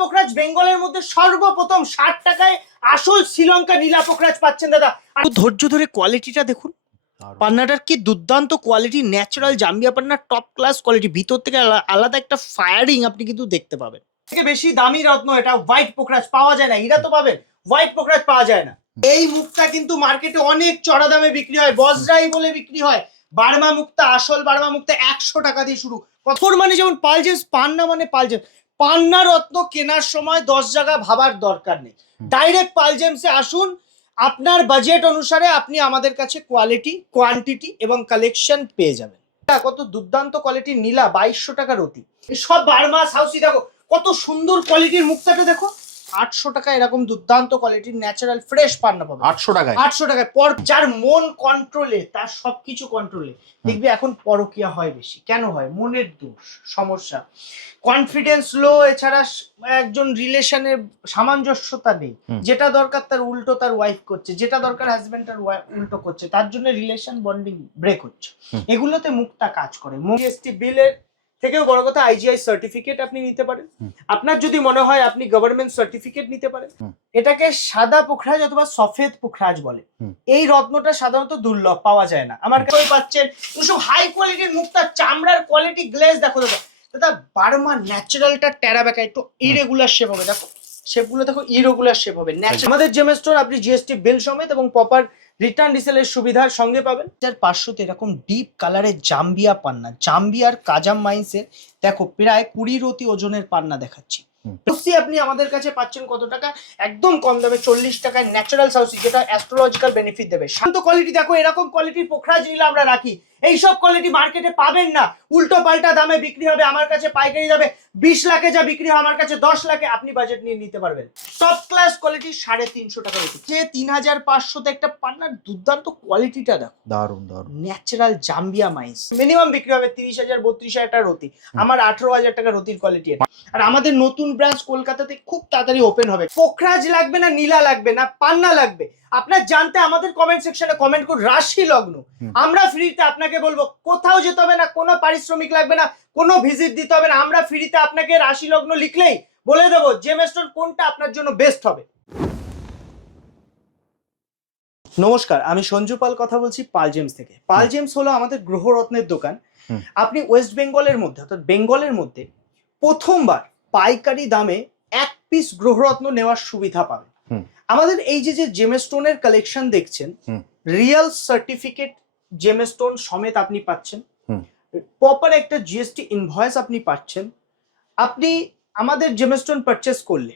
পোখরাজ বেঙ্গলের মধ্যে সর্বপ্রথম 60 টাকায় আসল শ্রীলঙ্কা নীলা পোখরাজ পাচ্ছেন দাদা। আর ধৈর্য ধরে কোয়ালিটিটা দেখুন, পান্নাটার কি দুর্দান্ত কোয়ালিটি, ন্যাচারাল জাম্বিয়া পান্না, টপ ক্লাস কোয়ালিটি, ভিতর থেকে আলাদা একটা ফায়ারিং আপনি কিন্তু দেখতে পাবেন। থেকে বেশি দামি রত্ন এটা হোয়াইট পোখরাজ পাওয়া যায় না, হীরা তো পাবেন, হোয়াইট পোখরাজ পাওয়া যায় না। এই মুক্তা কিন্তু মার্কেটে অনেক চড়া দামে বিক্রি হয়, বজরাই বলে বিক্রি হয়। বার্মা মুক্তা, আসল বার্মা মুক্তা 100 টাকা দিয়ে শুরু। কঠোর মানে যেমন পালজেন্স, পান্না মানে পালজেন্স। পান্না রত্ন কেনার সময় 10 জায়গা ভাবার দরকার নেই, ডাইরেক্ট পালজেন্সে আসুন। আপনার বাজেট অনুসারে আপনি আমাদের কাছে কোয়ালিটি, কোয়ান্টিটি এবং কালেকশন পেয়ে যাবেন। কত দুর্দান্ত কোয়ালিটির নীলা, 2200 টাকা রতি। সব বার্মা হাউসি, দেখো কত সুন্দর কোয়ালিটির মুক্তাটা দেখো। 800 টাকা এরকম দুর্দান্ত কোয়ালিটির ন্যাচারাল ফ্রেশ পান্না পাবে। 800 টাকায়, 800 টাকায়। পর যার মন কন্ট্রোলে, তার সবকিছু কন্ট্রোলে। দেখবি এখন পরকিয়া হয় বেশি, কেন হয়? মনের দোষ, সমস্যা, কনফিডেন্স লো, এছাড়া একজন রিলেশনের সামঞ্জস্যতা নেই। যেটা দরকার তার উল্টো তার ওয়াইফ করছে, যেটা দরকার হাজবেন্ড তার উল্টো করছে, তার জন্য রিলেশন বন্ডিং ব্রেক হচ্ছে। এগুলোতে মুক্তা কাজ করে। জিএসটি বিলের থেকেও বড় কথা আইজিআই সার্টিফিকেট আপনি নিতে পারেন। আপনার যদি মনে হয় আপনি গভর্নমেন্ট সার্টিফিকেট নিতে পারেন। এটাকে সাদা পোখরাজ অথবা সফেদ পোখরাজ বলে। এই রত্নটা সাধারণত দুর্লভ, পাওয়া যায় না। আমার কাছে পাচ্ছেন সব হাই কোয়ালিটির মুক্তা, চামড়ার কোয়ালিটি, গ্লেজ দেখো দাদা। দাদা বার্মা ন্যাচারালটা টেরাবেকা, একটু ইরেগুলার শেপ হবে, দেখো শেপগুলো দেখো, ইরেগুলার শেপ হবে। আমাদের জেমস স্টোন আপনি জিএসটি বিল সমেত এবং প্রপার রিটার্ন রিসেলের সুবিধার সঙ্গে পাবেন। 500 এরকম ডিপ কালারের জাম্বিয়া পান্না, জাম্বিয়ার কাজাম মাইন্সের দেখো প্রায় 20 রতি ওজনের পান্না দেখাচ্ছি। আপনি আমাদের কাছে পাচ্ছেন কত টাকা? একদম কম দামে 40 টাকায় ন্যাচারাল সাউসি, যেটা অ্যাস্ট্রোলজিক্যাল বেনিফিট দেবে। শান্ত কোয়ালিটি দেখো, এরকম কোয়ালিটির পোখরাজ নিলে আমরা রাখি। এইসব কোয়ালিটি মার্কেটে পাবেন না, উল্টো পাল্টা দামে বিক্রি হবে। আমার কাছে পাইকারি যাবে 20 লাখে, যা বিক্রি হয় আমার কাছে 10 লাখে। আপনি বাজেট নিয়ে নিতে পারবেন। টপ ক্লাস কোয়ালিটি 350 টাকা রয়েছে, যে 3500তে একটা পান্নার দুর্দান্ত কোয়ালিটিটা দেখো, দারুন দারুন ন্যাচারাল জাম্বিয়া মাইন্স। মিনিমাম বিক্রি হবে 30,000 32,000 টাকা রতি। আমার 18,000 টাকা রতির কোয়ালিটি। আর আমাদের নতুন ব্রাঞ্চ কলকাতাতে খুব তাড়াতাড়ি ওপেন হবে। পোখরাজ লাগবে না, নীলা লাগবে না, পান্না লাগবে, আপনার জানতে আমাদের কমেন্ট সেকশনে কমেন্ট করুন রাশি লগ্ন। আমরা ফ্রিতে আপনাকে বলবো, কোথাও যেতে হবে না, কোনো পারিশ্রমিক লাগবে না, কোনো ভিজিট দিতে হবে না। আমরা ফ্রিতে আপনাকে রাশি লগ্ন লিখলেই বলে দেবো জেমস স্টোন কোনটা আপনার জন্য বেস্ট হবে। নমস্কার, আমি সঞ্জু পাল কথা বলছি পাল জেমস থেকে। পাল জেমস হলো আমাদের গ্রহরত্নের দোকান। আপনি ওয়েস্ট বেঙ্গলের মধ্যে অর্থাৎ বেঙ্গলের মধ্যে প্রথমবার পাইকারি দামে 1 পিস গ্রহরত্ন নেওয়ার সুবিধা পাবেন। আমাদের এই যে জেমস স্টোনের কালেকশন দেখছেন, রিয়েল সার্টিফিকেট জেমস স্টোন সমেত আপনি পাচ্ছেন। প্রপার একটা জিএসটি ইনভয়েস আপনি পাচ্ছেন। আপনি আমাদের জেমস স্টোন পারচেস করলে,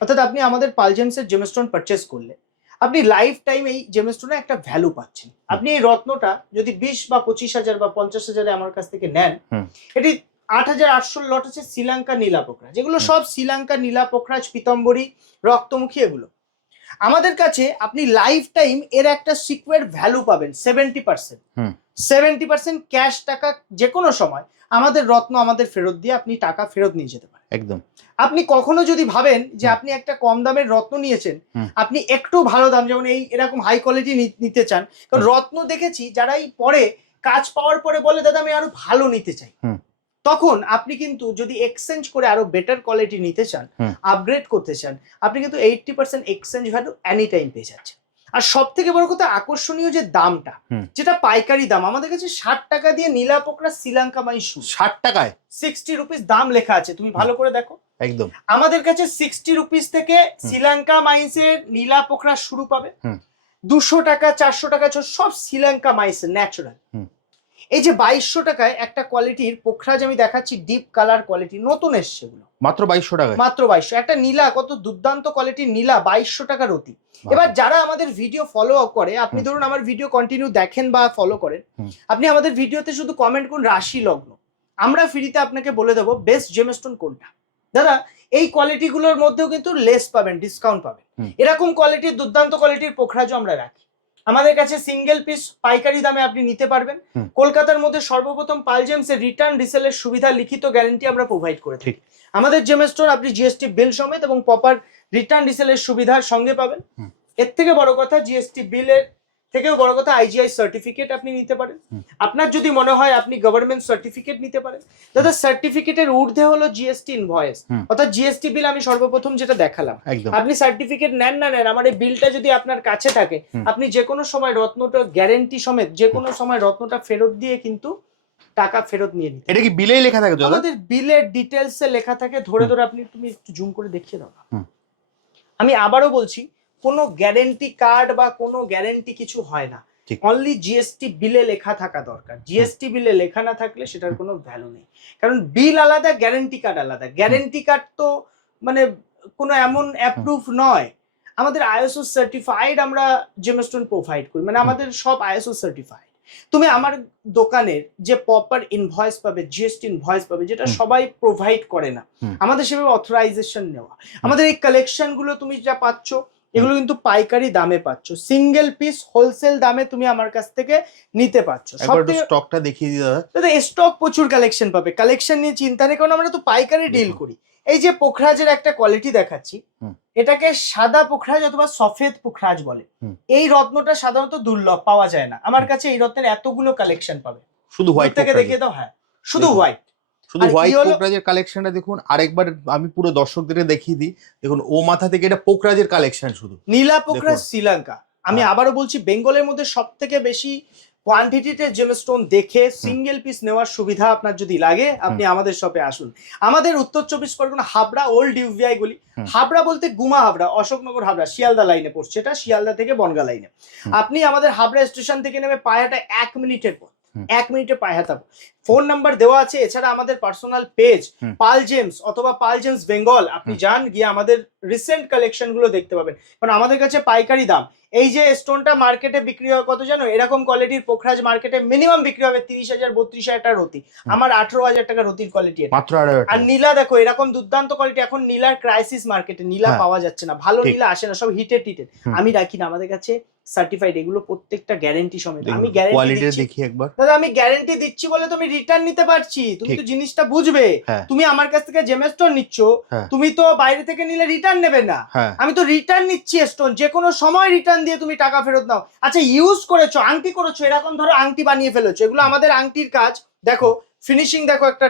অর্থাৎ আপনি আমাদের পাল জেমসের জেমস স্টোন পারচেস করলে, আপনি লাইফ টাইম এই জেমস স্টোনে একটা ভ্যালু পাচ্ছেন। আপনি এই রত্নটা যদি 20 বা 25,000 বা 50,000 আমার কাছ থেকে নেন, এটি 8,800 লট আছে শ্রীলঙ্কা নীলা পোখরাজ। যেগুলো সব শ্রীলঙ্কা নীলা পোখরাজ, পিতম্বরী, রক্তমুখী, এগুলো আমাদের কাছে আপনি লাইফ টাইম এর একটা সিকিউর ভ্যালু পাবেন। 70% ক্যাশ টাকা, যে কোনো সময় আমাদের রত্ন আমাদের ফেরত দিয়ে আপনি টাকা ফেরত নিয়ে যেতে পারেন। একদম। আপনি কখনো যদি ভাবেন যে আপনি একটা কম দামের রত্ন নিয়েছেন, আপনি একটু ভালো দাম, যেমন এরকম হাই কোয়ালিটি নিতে চান, কারণ রত্ন দেখেছি যারাই পরে কাজ পাওয়ার পরে বলে দাদা আমি আরো ভালো নিতে চাই, তখন আপনি কিন্তু যদি এক্সচেঞ্জ করে আরো বেটার কোয়ালিটি নিতে চান, আপগ্রেড করতে চান, আপনি কিন্তু 80% এক্সচেঞ্জ ভ্যালু এনি টাইম পেয়ে যাচ্ছেন। আর সব থেকে বড় কথা আকর্ষণীয় যে দামটা, যেটা পাইকারি দাম, আমাদের কাছে 60 টাকা দিয়ে নীলা পোখরাজ শ্রীলঙ্কা মাই শু, 60 টাকায় 60 রুপিস দাম লেখা আছে, তুমি ভালো করে দেখো। একদম। আমাদের কাছে 60 রুপিস থেকে শ্রীলঙ্কা মাইন্সের নীলা পোখরাজ শুরু পাবে। 200 টাকা, 400 টাকা সব শ্রীলঙ্কা মাইন্সের ন্যাচারাল। এই যে 2200 টাকায় একটা কোয়ালিটির পোখরাজ আমি দেখাচ্ছি, ডিপ কালার কোয়ালিটি, নতুন এসছে এগুলো, মাত্র 2200 টাকায়, মাত্র 2200। একটা নীলা, কত দুর্দান্ত কোয়ালিটির নীলা, 2200 টাকা রতি। এবার যারা আমাদের ভিডিও ফলো আপ করে, আপনি ধরুন আমার ভিডিও কন্টিনিউ দেখেন বা ফলো করেন, আপনি আমাদের ভিডিওতে শুধু কমেন্ট করুন রাশি লগ্ন, আমরা ফ্রিতে আপনাকে বলে দেবো বেস্ট জেমস স্টোন কোনটা। দাদা এই কোয়ালিটি গুলোর মধ্যেও কিন্তু লেস পাবেন, ডিসকাউন্ট পাবেন। এরকম কোয়ালিটির দুর্দান্ত কোয়ালিটির পোখরাজও আমরা রাখি। আমাদের কাছে সিঙ্গেল পিস পাইকারি দামে আপনি নিতে পারবেন। কলকাতার মধ্যে সর্বপ্রথম পাল জেমসের রিটার্ন রিসেলের সুবিধা, লিখিত গ্যারান্টি আমরা প্রোভাইড করে থাকি। আমাদের জেমস স্টোন আপনি জিএসটি বিল সমেত এবং প্রপার রিটার্ন রিসেলের সুবিধার সঙ্গে পাবেন। এর থেকে বড় কথা, জিএসটি বিলের থেকেও বড় কথা আইজিআই সার্টিফিকেট আপনি নিতে পারেন। আপনার যদি মনে হয় আপনি গভর্নমেন্ট সার্টিফিকেট নিতে পারেন। দাদা সার্টিফিকেটের ঊর্ধ্বে হলো জিএসটি ইনভয়েস, অর্থাৎ জিএসটি বিল। আমি সর্বপ্রথম যেটা দেখালাম, আপনি সার্টিফিকেট নেন না নেন, আমার এই বিলটা যদি আপনার কাছে থাকে, আপনি যে কোনো সময় রত্নটা গ্যারেন্টি সমেত যে কোনো সময় রত্নটা ফেরত দিয়ে কিন্তু টাকা ফেরত নিয়ে নিতে। এটা কি বিলেই লেখা থাকে? আমাদের বিলের ডিটেলসে লেখা থাকে। ধরে ধরে আপনি তুমি একটু জুম করে দেখিয়ে দাও না। আমি আবারও বলছি, কোনো গ্যারেন্টি কার্ড বা কোনো গ্যারেন্টি কিছু হয় না, অনলি জিএসটি বিলে লেখা থাকা দরকার। জিএসটি বিলে লেখা না থাকলে সেটার কোনো ভ্যালু নেই, কারণ বিল আলাদা, গ্যারেন্টি কার্ড আলাদা। গ্যারেন্টি কার্ড তো মানে কোনো এমন অ্যাপ্রুভ নয়। আমাদের আইএসও সার্টিফাইড আমরা জেমস্টোন প্রোভাইড করি, মানে আমাদের সব আইএসও সার্টিফাইড। তুমি আমার দোকানের যে প্রপার ইনভয়েস পাবে, জিএসটি ইনভয়েস পাবে, যেটা সবাই প্রোভাইড করে না, আমাদের সেভাবে অথরাইজেশন নেওয়া। আমাদের এই কালেকশন গুলো তুমি যা পাচ্ছ, এগুলো কিন্তু পাইকারি দামে পাচ্ছ, সিঙ্গেল পিস হোলসেল দামে তুমি আমার কাছ থেকে নিতে পারছো। স্টকটা দেখিয়ে দিই দাদা। স্টক প্রচুর কালেকশন পাবে, কালেকশন নিয়ে চিন্তা নেই, কারণ আমরা তো পাইকারি ডিল করি। এই যে পোখরাজের একটা কোয়ালিটি দেখাচ্ছি, এটাকে সাদা পোখরাজ অথবা সফেদ পোখরাজ বলে। এই রত্নটা সাধারণত দুর্লভ, পাওয়া যায় না। আমার কাছে এই রত্নের এতগুলো কালেকশন পাবে। শুধু হোয়াইট থেকে দেখিয়ে দাও। হ্যাঁ, শুধু হোয়াইট, শুধু হোয়াইট পোখরাজের কালেকশনটা দেখুন। আরেকবার আমি পুরো দর্শকদের দেখিয়ে দিই। দেখুন ও মাথা থেকে এটা পোখরাজের কালেকশন, শুধু নীলা পোখরাজ শ্রীলঙ্কা। আমি আবারও বলছি, বেঙ্গলের মধ্যে সব থেকে বেশি কোয়ান্টিটিতে জেমস্টোন দেখে সিঙ্গেল পিস নেওয়ার সুবিধা আপনার যদি লাগে, আপনি আমাদের শপে আসুন। আমাদের উত্তর 24 পরগনা হাবড়া ওল্ড ইউভিআই গলি। হাবড়া বলতে গুমা হাবড়া, অশোকনগর হাবড়া, শিয়ালদা লাইনে পড়ছে। এটা শিয়ালদা থেকে বনগা লাইনে। আপনি আমাদের হাবড়া স্টেশন থেকে নেমে পায়হাটা 1 মিনিটের পথ, 1 মিনিটে পায়হাটা। ফোন নাম্বার দেওয়া আছে। এছাড়া আমাদের পার্সোনাল পেজ পাল জেমস অথবা পাল জেমস বেঙ্গল, আপনি যান, গিয়ে আমাদের রিসেন্ট কালেকশন গুলো দেখতে পাবেন। কারণ আমাদের কাছে পাইকারি দাম। এই যে স্টোনটা মার্কেটে বিক্রি হয় কত জানো? এরকম কোয়ালিটির পোখরাজ মার্কেটে মিনিমাম বিক্রি হবে 30,000 32,000 টাকা রতি। আমার 18,000 টাকা রতির কোয়ালিটি। আর নীলা দেখো, এরকম দুর্দান্ত কোয়ালিটি। এখন নীলার ক্রাইসিস মার্কেটে, নীলা পাওয়া যাচ্ছে না, ভালো নীলা আসে না, সব হিটেড টিটেড। আমি রাখি না, আমাদের কাছে সার্টিফাইড, এগুলো প্রত্যেকটা গ্যারান্টি সমেত। আমি গ্যারান্টি দিচ্ছি দাদা, আমি গ্যারান্টি দিচ্ছি বলে তুমি রিটার্ন নিতে পারছি। তুমি তো জিনিসটা বুঝবে। তুমি আমার কাছ থেকে জেমস্টোন নিচ্ছ, তুমি তো বাইরে থেকে নিলে রিটার্ন নেবে না। আমি তো রিটার্ন নিচ্ছি স্টোন, যে কোনো সময় রিটার্ন দিয়ে তুমি টাকা ফেরত নাও। আচ্ছা, ইউজ করেছো, আংটি করেছো, এরকম ধরো আংটি বানিয়ে ফেলেছো, এগুলো আমাদের আংটির কাজ। দেখো ফিনিশিং দেখো, একটা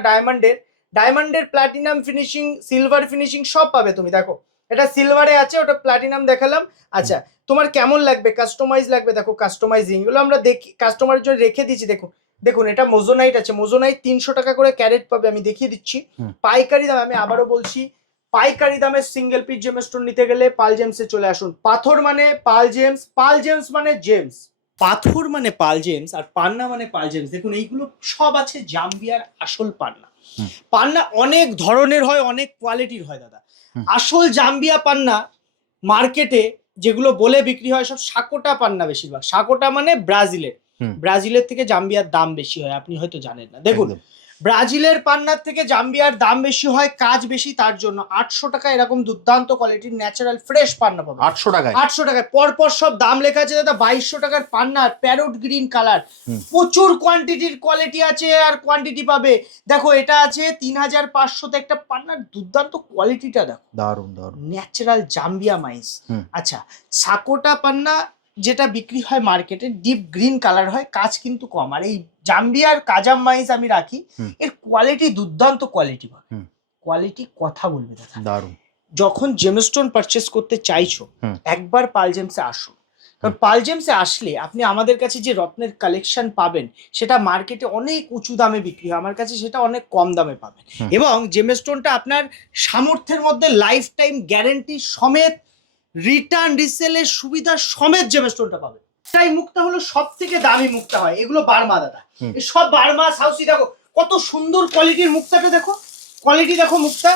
ডায়মন্ডের প্লাটিনাম ফিনিশিং, সিলভার ফিনিশিং সব পাবে তুমি। দেখো এটা সিলভারে আছে, ওটা প্লাটিনাম দেখালাম। আচ্ছা, তোমার কেমন লাগবে? কাস্টমাইজ লাগবে? দেখো কাস্টমাইজিং গুলো আমরা দেখি, কাস্টমারের জন্য রেখে দিচ্ছি। দেখুন এটা মোজোনাইট আছে, মোজোনাইট 300 টাকা করে ক্যারেট পাবে, আমি দেখিয়ে দিচ্ছি। পাইকারি দাম, আমি আবারও বলছি, পাইকারি দামে সিঙ্গেল পিস জেমস্টোন নিতে গেলে পাল জেমসে চলে আসুন। পাথর মানে পাল জেমস, পাল জেমস মানে জেমস, পাথর মানে পাল জেমস, আর পান্না মানে পাল জেমস। দেখুন এইগুলো সব আছে জাম্বিয়ার আসল পান্না। পান্না অনেক ধরনের হয়, অনেক কোয়ালিটির হয় দাদা। আসল জাম্বিয়া পান্না মার্কেটে যেগুলো বলে বিক্রি হয় সব সাকোটা পান্না বেশিরভাগ। সাকোটা মানে ব্রাজিলের থেকে জাম্বিয়ার দাম বেশি হয়, আপনি হয়তো জানেন না। দেখুন ব্রাজিলের পান্নার থেকে জাম্বিয়ার দাম বেশি হয়, কাজ বেশি, তার জন্য 800 টাকা এরকম দুর্দান্ত কোয়ালিটির ন্যাচারাল ফ্রেশ পান্না পাবে। 800 টাকায় পরপর সব দাম লেখা আছে দাদা। 2200 টাকার পান্না, প্যারোট গ্রিন কালার, প্রচুর কোয়ান্টিটির কোয়ালিটি আছে আর কোয়ান্টিটি পাবে। দেখো এটা আছে 3500তে একটা পান্নার দুর্দান্ত কোয়ালিটিটা দেখো, দারুণ ন্যাচারাল জাম্বিয়া মাইস। আচ্ছা, সাকোটা পান্না যেটা বিক্রি হয় মার্কেটে ডিপ গ্রিন কালার হয়, কাজ কিন্তু কম। আর এই জাম্বিয়ার কাজাম মাইস আমি রাখি, এর কোয়ালিটি দুর্দান্ত কোয়ালিটি পাবে। কোয়ালিটি কথা বলবে দাদা, দারুণ। যখন জেমস্টোন পারচেস করতে চাইছো, একবার পাল জেমসে আসো। কারণ পাল জেমসে আসলে আপনি আমাদের কাছে যে রত্নের কালেকশন পাবেন, সেটা মার্কেটে অনেক উঁচু দামে বিক্রি হয়, আমার কাছে সেটা অনেক কম দামে পাবেন। এবং জেমস্টোনটা আপনার সামর্থ্যের মধ্যে লাইফ টাইম গ্যারেন্টি সমেত, রিটার্ন রিসেলের সুবিধা সমেত জেমস্টোনটা পাবে। তাই মুক্তা হলো সব থেকে দামি মুক্তা হয়, এগুলো বার্মা দাদা, এই সব বার্মা সাউসি। দেখো কত সুন্দর কোয়ালিটির মুক্তাটা, দেখো কোয়ালিটি দেখো। মুক্তা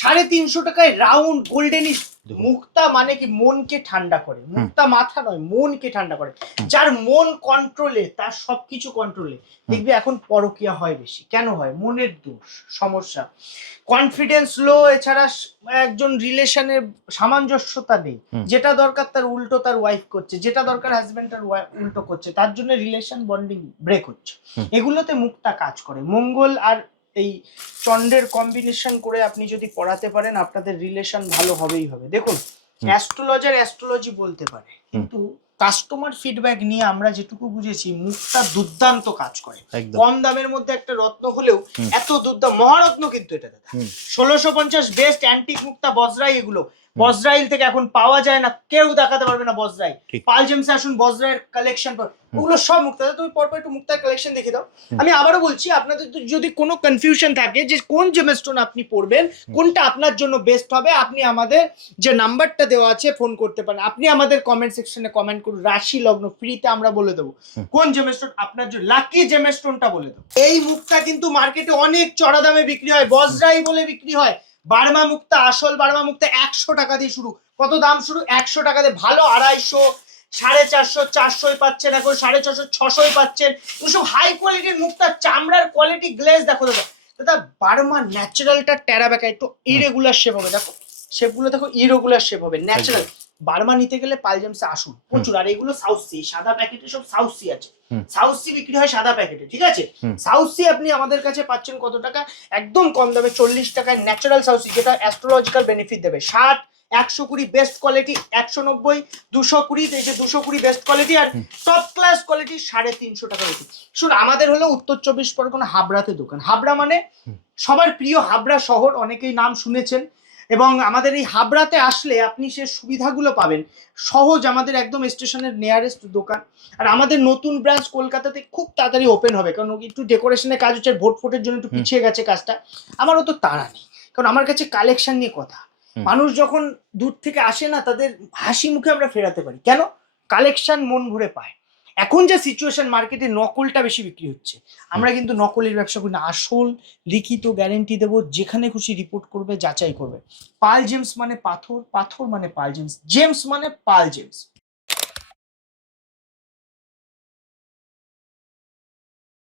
350 টাকায় রাউন্ড গোল্ডেনিশ। মুক্তা মানে কি? মনকে ঠান্ডা করে। মুক্তা মাথা নয়, মনকে ঠান্ডা করে। যার মন কন্ট্রোলে, তার সবকিছু কন্ট্রোলে। দেখবি এখন পরকিয়া হয় বেশি, কেন হয়? মনের দোষ, সমস্যা, কনফিডেন্স লো, এছাড়া একজন রিলেশনের সামঞ্জস্যতা নেই। যেটা দরকার তার উল্টো তার ওয়াইফ করছে, যেটা দরকার হাজবেন্ড তার উল্টো করছে, তার জন্য রিলেশন বন্ডিং ব্রেক হচ্ছে। এগুলোতে মুক্তা কাজ করে। মঙ্গল আর এই চন্দ্রের কম্বিনেশন করে আপনি যদি পড়াতে পারেন, আপনাদের রিলেশন ভালো হবেই হবে। দেখুন অ্যাস্ট্রোলজার অ্যাস্ট্রোলজি বলতে পারে, কিন্তু কাস্টমার ফিডব্যাক নিয়ে আমরা যেটুকু বুঝেছি মুক্তা দুর্দান্ত কাজ করে। একদম। কম দামের মধ্যে একটা রত্ন হলেও এত দুর্দান্ত মহারত্ন কিন্তু এটা দাদা। 1650 বেস্ট অ্যান্টিক মুক্তা বজরাই, এগুলো বজরাইল থেকে এখন পাওয়া যায় না, কেউ দেখাতে পারবে না বজরাই। পাল জেমসে আসুন, বজরাইয়ের কালেকশন ওগুলো সব মুক্তা। তুমি পরপর একটু মুক্তার কালেকশন দেখে দাও। আমি আবারও বলছি, আপনাদের যদি কোনো কনফিউশন থাকে যে কোন জেমস্টোন আপনি পড়বেন, কোনটা আপনার জন্য বেস্ট হবে, আপনি আমাদের যে নাম্বারটা দেওয়া আছে ফোন করতে পারেন। আপনি আমাদের কমেন্ট সেকশনে কমেন্ট করুন, রাশি লগ্ন ফ্রিতে আমরা বলে দেবো কোন জেমস্টোন আপনার জন্য লাকি জেমস্টোনটা বলে দেবো। এই মুক্তা কিন্তু মার্কেটে অনেক চড়া দামে বিক্রি হয়, বজরাই বলে বিক্রি হয়। বার্মা মুক্তা, আসল বার্মা মুক্তা 100 টাকা দিয়ে শুরু। কত দাম শুরু? 100 টাকা দিয়ে। ভালো 250, 450, 400 পাচ্ছেন, এখন 450, 600 পাচ্ছেন। সব হাই কোয়ালিটির মুক্তা, চামড়ার কোয়ালিটি, গ্লেজ দেখো দাদা। দাদা বার্মা ন্যাচারালটা টেরা বেকা, একটু ইরেগুলার শেপ হবে, দেখো শেপগুলো দেখো, ইরেগুলার শেপ হবে, ন্যাচারাল। বার্মা নিতে গেলে পাল জেমসে আসুন প্রচুর। আর এগুলো সাউথ সি, সাদা প্যাকেটে সব সাউথ সি আছে, সাউথ সি বিক্রি হয় সাদা প্যাকেটে, ঠিক আছে? সাউথ সি আপনি আমাদের কাছে পাচ্ছেন কত টাকা? একদম কম দামে 40 টাকায় ন্যাচারাল সাউথ সি, যেটা অ্যাস্ট্রোলজিক্যাল বেনিফিট দেবে। 60, 120 বেস্ট কোয়ালিটি, 190, 220, এই যে 220 বেস্ট কোয়ালিটি, আর টপ ক্লাস কোয়ালিটি 350 টাকা বেশি। শুনুন, আমাদের হলো উত্তর 24 পরগনা হাবড়াতে দোকান। হাবড়া মানে সবার প্রিয় হাবড়া শহর, অনেকেই নাম শুনেছেন। এবং আমাদের এই হাবড়াতে আসলে আপনি সে সুবিধাগুলো পাবেন সহজ, আমাদের একদম স্টেশনের নিয়ারেস্ট দোকান। আর আমাদের নতুন ব্রাঞ্চ কলকাতাতে খুব তাড়াতাড়ি ওপেন হবে, কারণ একটু ডেকোরেশনের কাজ হচ্ছে, ভোট ফোটের জন্য একটু পিছিয়ে গেছে কাজটা। আমারও তো তাড়া নেই, কারণ আমার কাছে কালেকশন নিয়ে কথা। মানুষ যখন দূর থেকে আসে না, তাদের হাসি মুখে আমরা ফেরাতে পারি, কেন? কালেকশন মন ভরে পায়। এখন যে সিচুয়েশন মার্কেটে নকলটা বেশি বিক্রি হচ্ছে, আমরা কিন্তু নকলের ব্যবসা করি না, আসল লিখিত গ্যারেন্টি দেবো, যেখানে খুশি রিপোর্ট করবে, যাচাই করবে। পাল জেমস মানে পাথর, পাথর মানে পাল জেমস, জেমস মানে পাল জেমস।